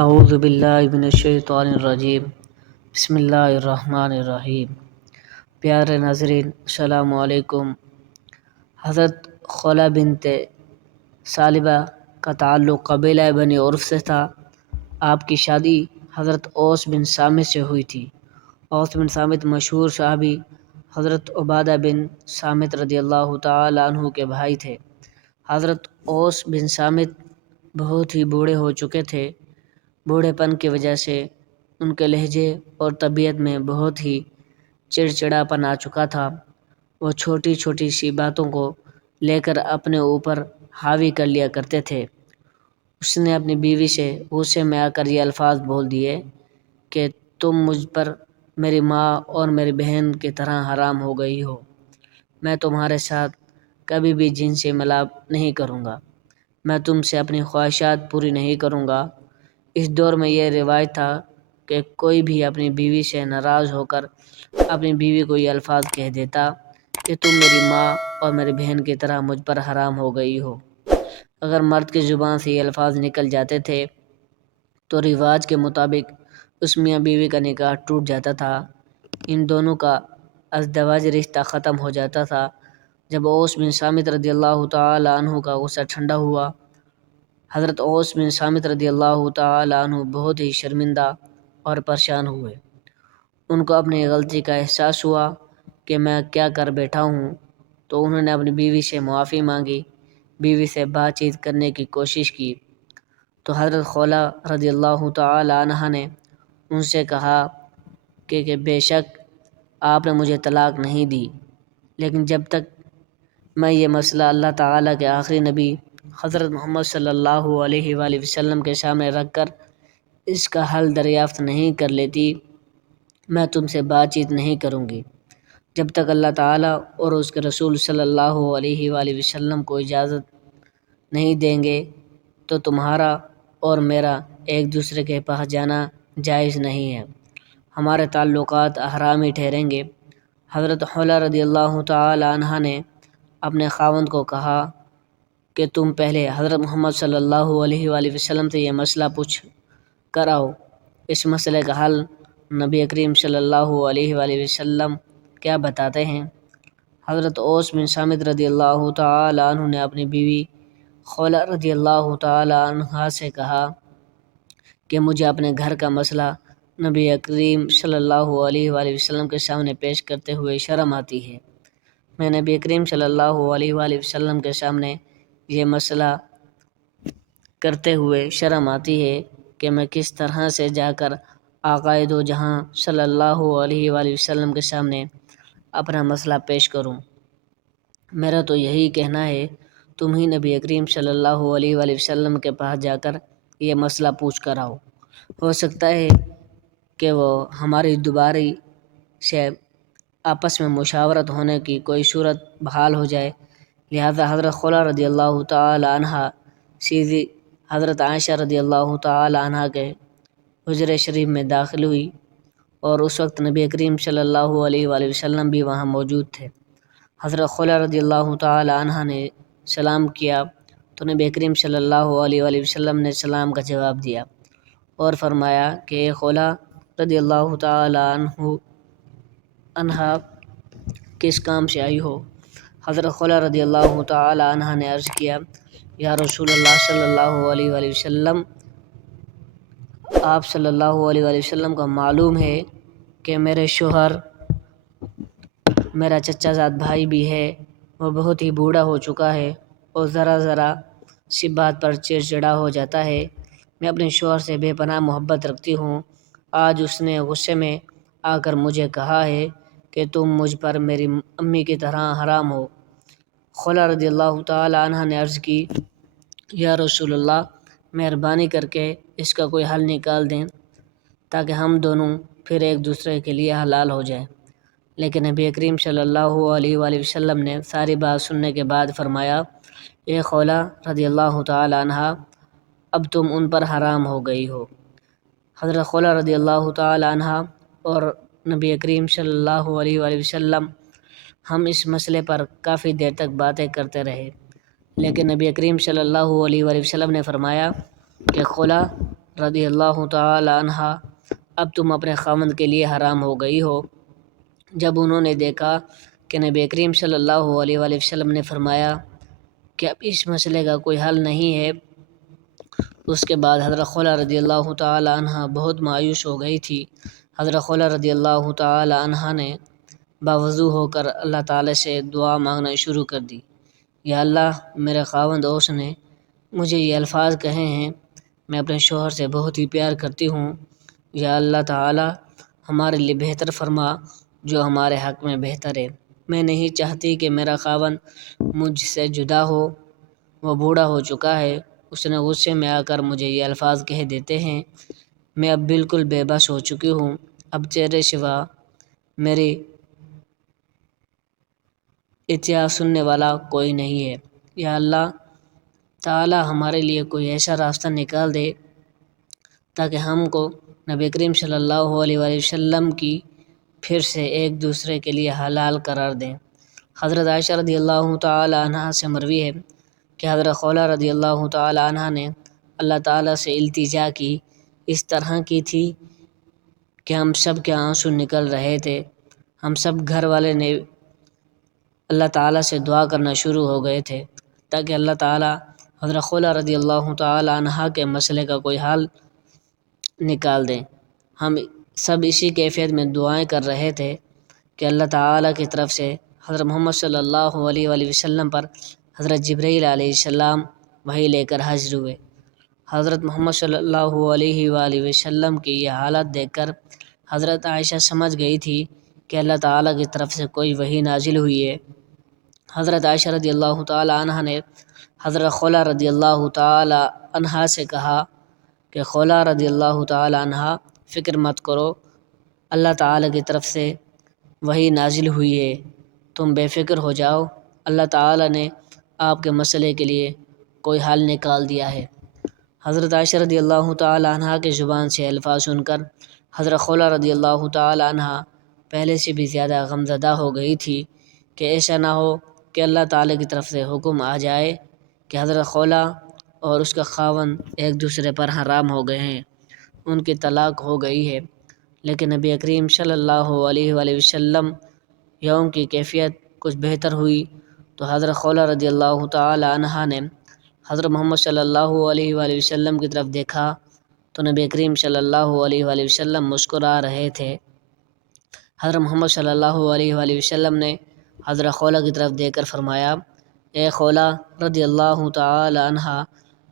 اعوذ باللہ من الشیطان الرجیم بسم اللہ الرحمن الرحیم۔ پیارے ناظرین السلام علیکم۔ حضرت خولہ بنت ثعلبہ کا تعلق قبیلہ بنی عرف سے تھا۔ آپ کی شادی حضرت اوس بن صامت سے ہوئی تھی۔ اوس بن صامت مشہور صحابی حضرت عبادہ بن صامت رضی اللہ تعالی عنہ کے بھائی تھے۔ حضرت اوس بن صامت بہت ہی بوڑھے ہو چکے تھے۔ بوڑھے پن کی وجہ سے ان کے لہجے اور طبیعت میں بہت ہی چڑچڑاپن آ چکا تھا۔ وہ چھوٹی چھوٹی سی باتوں کو لے کر اپنے اوپر حاوی کر لیا کرتے تھے۔ اس نے اپنی بیوی سے غصے میں آ کر یہ الفاظ بول دیے کہ تم مجھ پر میری ماں اور میری بہن کی طرح حرام ہو گئی ہو۔ میں تمہارے ساتھ کبھی بھی جنسی ملاپ نہیں کروں گا۔ میں تم سے اپنی خواہشات پوری نہیں کروں گا۔ اس دور میں یہ روایت تھا کہ کوئی بھی اپنی بیوی سے ناراض ہو کر اپنی بیوی کو یہ الفاظ کہہ دیتا کہ تم میری ماں اور میری بہن کی طرح مجھ پر حرام ہو گئی ہو۔ اگر مرد کی زبان سے یہ الفاظ نکل جاتے تھے تو رواج کے مطابق اس میاں بیوی کا نکاح ٹوٹ جاتا تھا۔ ان دونوں کا ازدواجی رشتہ ختم ہو جاتا تھا۔ جب اوس بن صامت رضی اللہ تعالی عنہ کا غصہ ٹھنڈا ہوا، حضرت اوس بن صامت رضی اللہ تعالی عنہ بہت ہی شرمندہ اور پریشان ہوئے۔ ان کو اپنی غلطی کا احساس ہوا کہ میں کیا کر بیٹھا ہوں، تو انہوں نے اپنی بیوی سے معافی مانگی، بیوی سے بات چیت کرنے کی کوشش کی۔ تو حضرت خولہ رضی اللہ تعالی عنہ نے ان سے کہا کہ بے شک آپ نے مجھے طلاق نہیں دی، لیکن جب تک میں یہ مسئلہ اللہ تعالیٰ کے آخری نبی حضرت محمد صلی اللہ علیہ وآلہ وسلم کے سامنے رکھ کر اس کا حل دریافت نہیں کر لیتی، میں تم سے بات چیت نہیں کروں گی۔ جب تک اللہ تعالیٰ اور اس کے رسول صلی اللہ علیہ وآلہ وسلم کو اجازت نہیں دیں گے تو تمہارا اور میرا ایک دوسرے کے پاس جانا جائز نہیں ہے، ہمارے تعلقات حرامی ٹھہریں گے۔ حضرت خولہ رضی اللہ تعالی عنہ نے اپنے خاوند کو کہا کہ تم پہلے حضرت محمد صلی اللہ علیہ وآلہ وسلم سے یہ مسئلہ پوچھ کر آؤ۔ اس مسئلے کا حل نبی کریم صلی اللہ علیہ وآلہ وسلم کیا بتاتے ہیں؟ حضرت اوس بن صامت رضی اللہ تعالی عنہ نے اپنی بیوی خولہ رضی اللہ تعالی عنہ سے کہا کہ مجھے اپنے گھر کا مسئلہ نبی کریم صلی اللہ علیہ وآلہ وسلم کے سامنے پیش کرتے ہوئے شرم آتی ہے۔ میں نبی کریم صلی اللہ علیہ وآلہ وسلم کے سامنے یہ مسئلہ کرتے ہوئے شرم آتی ہے کہ میں کس طرح سے جا کر آقائے دو جہاں صلی اللہ علیہ وآلہ وسلم کے سامنے اپنا مسئلہ پیش کروں۔ میرا تو یہی کہنا ہے تم ہی نبی کریم صلی اللہ علیہ وآلہ وسلم کے پاس جا کر یہ مسئلہ پوچھ کر آؤ۔ ہو سکتا ہے کہ وہ ہماری دوبارہ سے آپس میں مشاورت ہونے کی کوئی صورت بحال ہو جائے۔ لہذا حضرت خولہ رضی اللہ تعالی عنہ سیدھی حضرت عائشہ رضی اللہ تعالی عنہ کے حجرہ شریف میں داخل ہوئی، اور اس وقت نبی کریم صلی اللہ علیہ وآلہ وسلم بھی وہاں موجود تھے۔ حضرت خولہ رضی اللہ تعالی عنہ نے سلام کیا تو نبی کریم صلی اللہ علیہ وآلہ وسلم نے سلام کا جواب دیا اور فرمایا کہ اے خولہ رضی اللہ تعالی عنہ کس کام سے آئی ہو؟ حضرت خولہ رضی اللہ تعالی عنہ نے عرض کیا یا رسول اللہ صلی اللہ علیہ وآلہ وسلم، آپ صلی اللہ علیہ وآلہ وسلم کو معلوم ہے کہ میرے شوہر میرا چچا زاد بھائی بھی ہے، وہ بہت ہی بوڑھا ہو چکا ہے اور ذرا سی بات پر چڑچڑا ہو جاتا ہے۔ میں اپنے شوہر سے بے پناہ محبت رکھتی ہوں۔ آج اس نے غصے میں آ کر مجھے کہا ہے کہ تم مجھ پر میری امی کی طرح حرام ہو۔ خولہ رضی اللہ تعالی عنہ نے عرض کی یا رسول اللہ، مہربانی کر کے اس کا کوئی حل نکال دیں تاکہ ہم دونوں پھر ایک دوسرے کے لیے حلال ہو جائیں۔ لیکن نبی کریم صلی اللہ علیہ وآلہ وسلم نے ساری بات سننے کے بعد فرمایا اے خولہ رضی اللہ تعالی عنہ، اب تم ان پر حرام ہو گئی ہو۔ حضرت خولہ رضی اللہ تعالی عنہ اور نبی کریم صلی اللہ علیہ وآلہ وسلم ہم اس مسئلے پر کافی دیر تک باتیں کرتے رہے، لیکن نبی کریم صلی اللہ علیہ وآلہ وسلم نے فرمایا کہ خولہ رضی اللہ تعالی عنہا اب تم اپنے خاوند کے لیے حرام ہو گئی ہو۔ جب انہوں نے دیکھا کہ نبی کریم صلی اللہ علیہ وآلہ وسلم نے فرمایا کہ اب اس مسئلے کا کوئی حل نہیں ہے، اس کے بعد حضرت خولہ رضی اللہ تعالی عنہ بہت مایوس ہو گئی تھی۔ حضرت خولہ رضی اللہ تعالی عنہ نے باوضو ہو کر اللہ تعالی سے دعا مانگنا شروع کر دی، یا اللہ، میرے خاوند اوس نے مجھے یہ الفاظ کہے ہیں، میں اپنے شوہر سے بہت ہی پیار کرتی ہوں، یا اللہ تعالی ہمارے لیے بہتر فرما جو ہمارے حق میں بہتر ہے۔ میں نہیں چاہتی کہ میرا خاوند مجھ سے جدا ہو، وہ بوڑھا ہو چکا ہے، اس نے غصے میں آ کر مجھے یہ الفاظ کہہ دیتے ہیں، میں اب بالکل بے بس ہو چکی ہوں، اب تیرے سوا میری اطاعت سننے والا کوئی نہیں ہے، یا اللہ تعالی ہمارے لیے کوئی ایسا راستہ نکال دے تاکہ ہم کو نبی کریم صلی اللہ علیہ وآلہ وسلم کی پھر سے ایک دوسرے کے لیے حلال قرار دیں۔ حضرت عائشہ رضی اللہ تعالی عنہ سے مروی ہے کہ حضرت خولہ رضی اللہ تعالی عنہ نے اللہ تعالیٰ سے التجا کی، اس طرح کی تھی کہ ہم سب کے آنسو نکل رہے تھے، ہم سب گھر والے نے اللہ تعالیٰ سے دعا کرنا شروع ہو گئے تھے تاکہ اللہ تعالیٰ حضرت خولہ رضی اللہ تعالی عنہ کے مسئلے کا کوئی حل نکال دیں۔ ہم سب اسی کیفیت میں دعائیں کر رہے تھے کہ اللہ تعالیٰ کی طرف سے حضرت محمد صلی اللہ علیہ وآلہ وسلم پر حضرت جبرائیل علیہ السلام وحی لے کر حاضر ہوئے۔ حضرت محمد صلی اللہ علیہ وآلہ وسلم کی یہ حالت دیکھ کر حضرت عائشہ سمجھ گئی تھی کہ اللہ تعالیٰ کی طرف سے کوئی وحی نازل ہوئی ہے۔ حضرت عائشہ رضی اللہ تعالی عنہ نے حضرت خولہ رضی اللہ تعالی عنہ سے کہا کہ خولہ رضی اللہ تعالی عنہ، فکر مت کرو، اللہ تعالیٰ کی طرف سے وحی نازل ہوئی ہے، تم بے فکر ہو جاؤ، اللہ تعالیٰ نے آپ کے مسئلے کے لیے کوئی حل نکال دیا ہے۔ حضرت عائشہ رضی اللہ تعالی عنہ کی زبان سے الفاظ سن کر حضرت خولہ رضی اللہ تعالی عنہ پہلے سے بھی زیادہ غمزدہ ہو گئی تھی کہ ایسا نہ ہو کہ اللہ تعالیٰ کی طرف سے حکم آ جائے کہ حضرت خولہ اور اس کا خاوند ایک دوسرے پر حرام ہو گئے ہیں، ان کی طلاق ہو گئی ہے۔ لیکن نبی کریم صلی اللہ علیہ وآلہ وسلم یوم کی کیفیت کچھ بہتر ہوئی تو حضرت خولہ رضی اللہ تعالی عنہ نے حضرت محمد صلی اللہ علیہ وآلہ وسلم کی طرف دیکھا تو نبی کریم صلی اللہ علیہ وآلہ وسلم مسکرا رہے تھے۔ حضرت محمد صلی اللہ علیہ وآلہ وسلم نے حضرت خولہ کی طرف دیکھ کر فرمایا، اے خولہ رضی اللہ تعالی عنہ،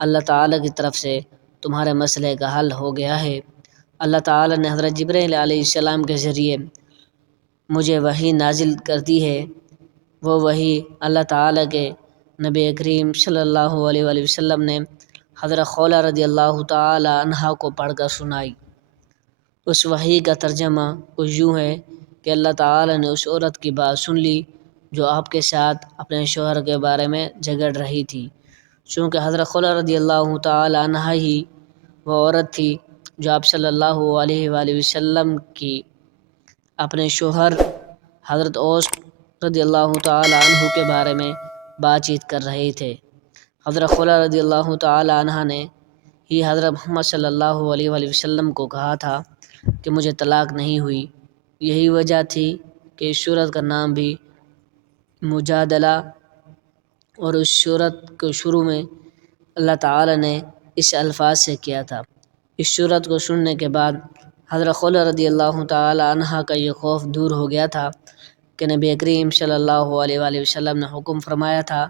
اللہ تعالیٰ کی طرف سے تمہارے مسئلے کا حل ہو گیا ہے۔ اللہ تعالیٰ نے حضرت جبرائیل علیہ السلام کے ذریعے مجھے وحی نازل کر دی ہے، وہ وحی اللہ تعالیٰ کے نبی کریم صلی اللہ علیہ وآلہ وسلم نے حضرت خولہ رضی اللہ تعالی عنہ کو پڑھ کر سنائی۔ اس وحی کا ترجمہ کچھ یوں ہے کہ اللہ تعالیٰ نے اس عورت کی بات سن لی جو آپ کے ساتھ اپنے شوہر کے بارے میں جھگڑ رہی تھی، چونکہ حضرت خولہ رضی اللہ تعالی عنہ ہی وہ عورت تھی جو آپ صلی اللہ علیہ وآلہ وسلم کی اپنے شوہر حضرت اوس رضی اللہ تعالی عنہ کے بارے میں بات چیت کر رہے تھے۔ حضرت خولہ رضی اللہ تعالی عنہ نے ہی حضرت محمد صلی اللہ علیہ وآلہ وسلم کو کہا تھا کہ مجھے طلاق نہیں ہوئی، یہی وجہ تھی کہ اس سورت کا نام بھی مجادلہ، اور اس سورت کو شروع میں اللہ تعالی نے اس الفاظ سے کیا تھا۔ اس سورت کو سننے کے بعد حضرت خولہ رضی اللہ تعالی عنہ کا یہ خوف دور ہو گیا تھا کہ نبی کریم صلی اللہ علیہ وآلہ وسلم نے حکم فرمایا تھا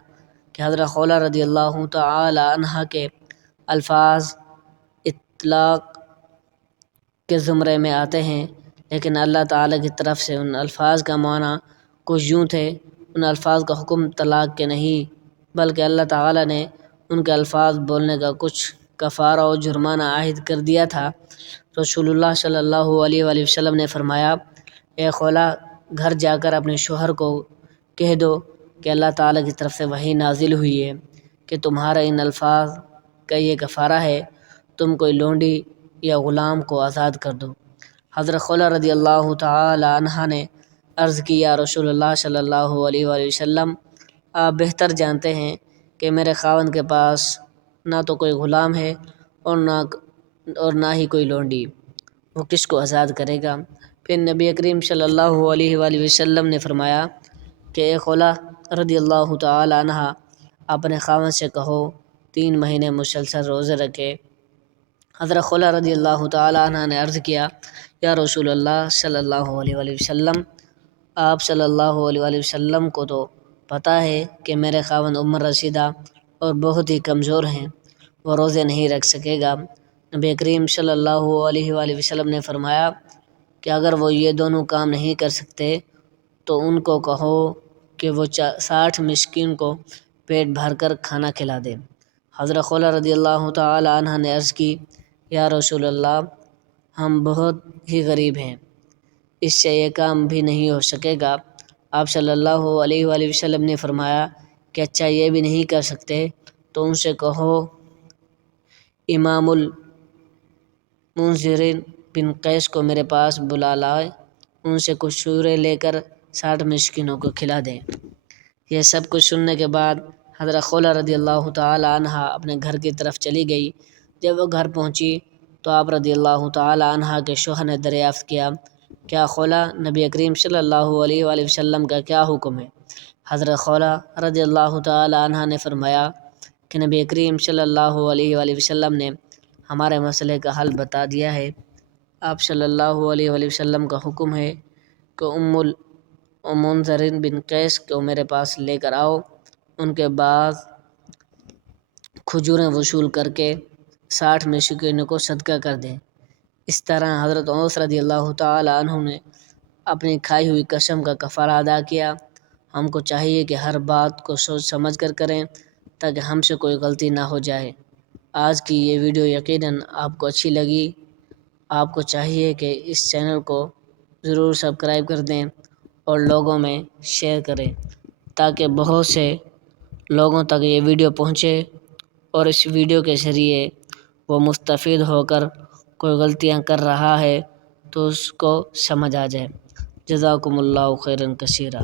کہ حضرت خولہ رضی اللہ تعالی عنہ کے الفاظ اطلاق کے زمرے میں آتے ہیں، لیکن اللہ تعالیٰ کی طرف سے ان الفاظ کا معنی کچھ یوں تھے، ان الفاظ کا حکم طلاق کے نہیں بلکہ اللہ تعالیٰ نے ان کے الفاظ بولنے کا کچھ کفارہ اور جرمانہ عائد کر دیا تھا۔ رسول اللہ صلی اللہ علیہ وآلہ وسلم نے فرمایا، اے خولہ، گھر جا کر اپنے شوہر کو کہہ دو کہ اللہ تعالیٰ کی طرف سے وحی نازل ہوئی ہے کہ تمہارا ان الفاظ کا یہ کفارہ ہے، تم کوئی لونڈی یا غلام کو آزاد کر دو۔ حضرت خولہ رضی اللہ تعالی عنہ نے عرض کی، یا رسول اللہ صلی اللہ علیہ وآلہ وسلم، آپ بہتر جانتے ہیں کہ میرے خاوند کے پاس نہ تو کوئی غلام ہے اور نہ اور نہ ہی کوئی لونڈی، وہ کس کو آزاد کرے گا؟ پھر نبی کریم صلی اللہ علیہ وآلہ وسلم نے فرمایا کہ اے خولہ رضی اللہ تعالی عنہ، اپنے خاوند سے کہو 3 مہینے مسلسل روزے رکھے۔ حضرت خولہ رضی اللہ تعالی عنہ نے عرض کیا، یا رسول اللہ صلی اللہ علیہ وآلہ وسلم، آپ صلی اللہ علیہ وآلہ وسلم کو تو پتہ ہے کہ میرے خاوند عمر رسیدہ اور بہت ہی کمزور ہیں، وہ روزے نہیں رکھ سکے گا۔ نبی کریم صلی اللہ علیہ وآلہ وسلم نے فرمایا کہ اگر وہ یہ دونوں کام نہیں کر سکتے تو ان کو کہو کہ وہ 60 مسکین کو پیٹ بھر کر کھانا کھلا دے۔ حضرت خولہ رضی اللہ تعالی عنہ نے عرض کی، یا رسول اللہ، ہم بہت ہی غریب ہیں، اس سے یہ کام بھی نہیں ہو سکے گا۔ آپ صلی اللہ علیہ وآلہ وسلم نے فرمایا کہ اچھا یہ بھی نہیں کر سکتے تو ان سے کہو امام المنذرین بن قیس کو میرے پاس بلا لائے، ان سے کچھ شورے لے کر 60 مسکینوں کو کھلا دیں۔ یہ سب کچھ سننے کے بعد حضرت خولہ رضی اللہ تعالی عنہ اپنے گھر کی طرف چلی گئی۔ جب وہ گھر پہنچی تو آپ رضی اللہ تعالی عنہ کے شوہر نے دریافت کیا، کیا خولہ، نبی کریم صلی اللہ علیہ وآلہ وسلم کا کیا حکم ہے؟ حضرت خولہ رضی اللہ تعالی عنہ نے فرمایا کہ نبی کریم صلی اللہ علیہ وآلہ وسلم نے ہمارے مسئلے کا حل بتا دیا ہے۔ آپ صلی اللہ علیہ وآلہ وسلم کا حکم ہے کہ ام المنذرین بن قیس کو میرے پاس لے کر آؤ، ان کے بعد کھجوریں وصول کر کے 60 مسکینوں کو صدقہ کر دیں۔ اس طرح حضرت انس رضی اللہ تعالی عنہ نے اپنی کھائی ہوئی قسم کا کفارہ ادا کیا۔ ہم کو چاہیے کہ ہر بات کو سوچ سمجھ کر کریں تاکہ ہم سے کوئی غلطی نہ ہو جائے۔ آج کی یہ ویڈیو یقیناً آپ کو اچھی لگی۔ آپ کو چاہیے کہ اس چینل کو ضرور سبسکرائب کر دیں اور لوگوں میں شیئر کریں تاکہ بہت سے لوگوں تک یہ ویڈیو پہنچے اور اس ویڈیو کے ذریعے وہ مستفید ہو کر کوئی غلطیاں کر رہا ہے تو اس کو سمجھ آ جائے۔ جزاکم اللہ خیرا کثیرا۔